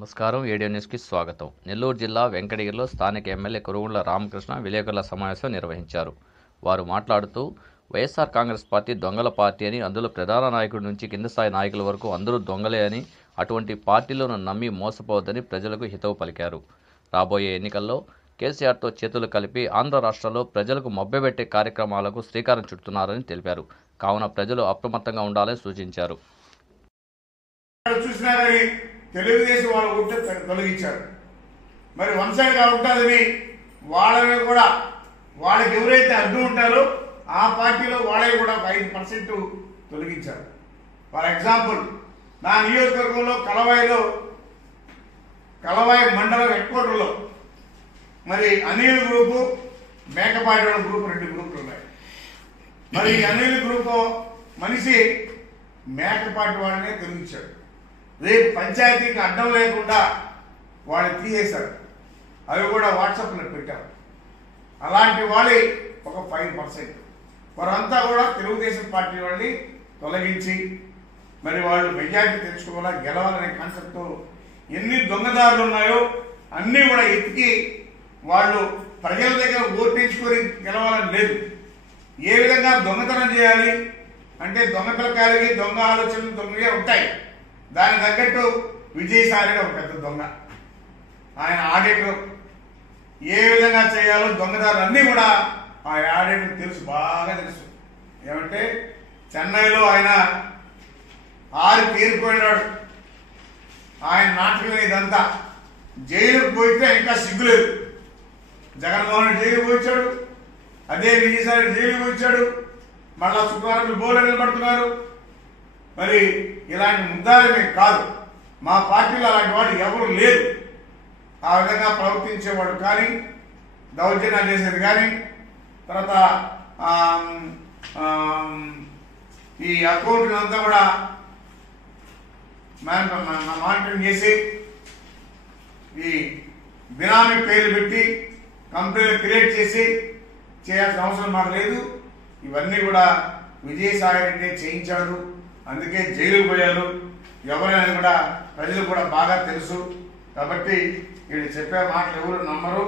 నమస్కారం. ఏడియో న్యూస్కి స్వాగతం. నెల్లూరు జిల్లా వెంకటగిరిలో స్థానిక ఎమ్మెల్యే కురుగుండ్ల రామకృష్ణ విలేకరుల సమావేశం నిర్వహించారు. వారు మాట్లాడుతూ వైఎస్ఆర్ కాంగ్రెస్ పార్టీ దొంగల పార్టీ అని, అందులో ప్రధాన నాయకుడి నుంచి కింద స్థాయి నాయకుల వరకు అందరూ దొంగలే అని, అటువంటి పార్టీలను నమ్మి మోసపోవద్దని ప్రజలకు హితవు పలికారు. రాబోయే ఎన్నికల్లో కేసీఆర్తో చేతులు కలిపి ఆంధ్ర రాష్ట్రంలో ప్రజలకు మభ్యపెట్టే కార్యక్రమాలకు శ్రీకారం చుడుతున్నారని తెలిపారు. కావున ప్రజలు అప్రమత్తంగా ఉండాలని సూచించారు. తెలుగుదేశం వాళ్ళ ఓట్లు తొలగించారు. మరి వన్ సైడ్గా ఉంటుందని వాళ్ళని కూడా వాళ్ళకి ఎవరైతే అడ్డు ఉంటారో ఆ పార్టీలో వాళ్ళని కూడా 5% తొలగించారు. ఫర్ ఎగ్జాంపుల్ నా నియోజకవర్గంలో కలవాయి మండలం హెడ్ క్వార్టర్లో మరి అనిల్ గ్రూపు, మేకపాటి గ్రూపు 2 గ్రూపులు ఉన్నాయి. మరి అనిల్ గ్రూపు మనిషి మేకపాటి వాళ్ళనే తొలగించాడు. రేపు పంచాయతీకి అడ్డం లేకుండా వాళ్ళు తీసేశారు. అవి కూడా వాట్సాప్లో పెట్టారు. అలాంటి వాళ్ళి ఒక 5%. వారంతా కూడా తెలుగుదేశం పార్టీ వాళ్ళని తొలగించి మరి వాళ్ళు మెజార్టీ తెచ్చుకోవాలా, గెలవాలనే కాన్సెప్ట్తో ఎన్ని దొంగదారులు ఉన్నాయో అన్నీ కూడా ఎత్తికి వాళ్ళు ప్రజల దగ్గర ఓటేసుకొని గెలవాలని లేదు. ఏ విధంగా దొంగతనం చేయాలి అంటే దొంగ పిల్లకాయలకి దొంగ ఆలోచనలు దొంగగా ఉంటాయి. దానికి తగ్గట్టు విజయసాయి ఒక పెద్ద దొంగ. ఆయన ఆడిటర్ ఏ విధంగా చేయాలో దొంగదారులు అన్నీ కూడా ఆ ఆడిటర్ తెలుసు, బాగా తెలుసు. ఏమంటే చెన్నైలో ఆయన 6 పేరుపోయినాడు. ఆయన నాటకం ఇదంతా. జైలుకు పోయితే ఇంకా సిగ్గులేదు. జగన్మోహన్ రెడ్డి జైలు పోయించాడు, అదే విజయసాయి జైలు పోయించాడు. మళ్ళా శుక్రవారం బోర్డు నిలబడుతున్నారు. మరి ఇలాంటి ముద్దాలమే కాదు, మా పార్టీలో అలాంటి వాడు ఎవరు లేరు. ఆ విధంగా ప్రవర్తించేవాడు కానీ, దౌర్జన్యాలు చేసేది కానీ, తర్వాత ఈ అకౌంట్ అంతా కూడా మానిటరింగ్ చేసి ఈ బినామీ పేర్లు పెట్టి కంపెనీలు క్రియేట్ చేసి చేయాల్సిన అవసరం మాకు లేదు. ఇవన్నీ కూడా విజయసాయి రెడ్డి చేయించాడు. అందుకే జైలుకు పోయారు. ఎవరైనా కూడా ప్రజలు కూడా బాగా తెలుసు. కాబట్టి వీళ్ళు చెప్పే మాటలు ఎవరు నమ్మరు.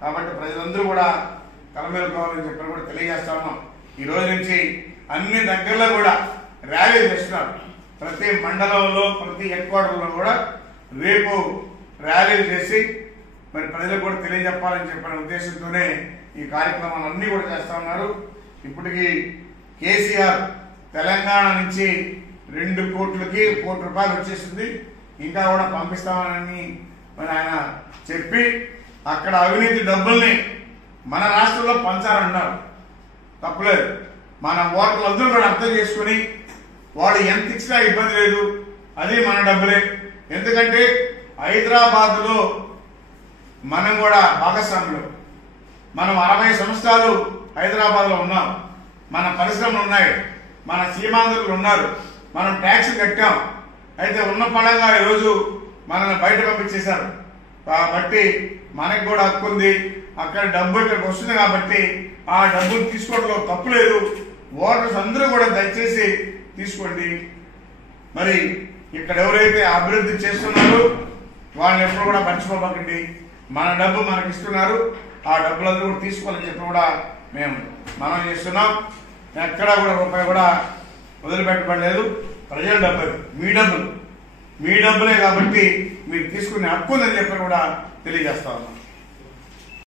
కాబట్టి ప్రజలందరూ కూడా కలమేలుకోవాలని చెప్పి కూడా తెలియజేస్తా ఉన్నాం. ఈ రోజు నుంచి అన్ని దగ్గరలో కూడా ర్యాలీలు చేస్తున్నారు. ప్రతి మండలంలో, ప్రతి హెడ్ క్వార్టర్లో కూడా రేపు ర్యాలీలు చేసి మరి ప్రజలకు కూడా తెలియజెప్పాలని చెప్పిన ఉద్దేశంతోనే ఈ కార్యక్రమాలన్నీ కూడా చేస్తా ఉన్నారు. ఇప్పటికీ కేసీఆర్ తెలంగాణ నుంచి 2 కోట్లకి ₹1 కోటి వచ్చేసింది. ఇంకా కూడా పంపిస్తామని మరి ఆయన చెప్పి అక్కడ అవినీతి డబ్బుల్ని మన రాష్ట్రంలో పంచాలన్నారు. తప్పలేదు. మన ఓటర్లు అందరూ కూడా అర్థం చేసుకుని వాడు ఎంత ఇచ్చినా ఇబ్బంది లేదు, అది మన డబ్బులే. ఎందుకంటే హైదరాబాద్లో మనం కూడా భాగస్వాములు. మనం 60 సంవత్సరాలు హైదరాబాద్లో ఉన్నాం. మన పరిశ్రమలు ఉన్నాయి, మన సీమాంధ్రులు ఉన్నారు, మనం ట్యాక్స్ కట్టాం. అయితే ఉన్న పడంగా ఈరోజు మనల్ని బయట పంపించేశారు. కాబట్టి మనకు కూడా హక్కు ఉంది. అక్కడ డబ్బు ఇక్కడికి వస్తుంది కాబట్టి ఆ డబ్బులు తీసుకోవడంలో తప్పులేదు. ఓటర్స్ అందరూ కూడా దయచేసి తీసుకోండి. మరి ఇక్కడ ఎవరైతే అభివృద్ధి చేస్తున్నారో వాళ్ళని ఎప్పుడు కూడా మర్చిపోకండి. మన డబ్బు మనకి ఇస్తున్నారు, ఆ డబ్బులందరూ కూడా తీసుకోవాలని చెప్పి కూడా మేము మనం చేస్తున్నాం. ఎక్కడా కూడా రూపాయి కూడా వదిలిపెట్టబడలేదు. ప్రజల డబ్బులు, మీ డబ్బులే కాబట్టి మీరు తీసుకునే హక్కు ఉందని చెప్పి కూడా తెలియజేస్తా ఉన్నాం.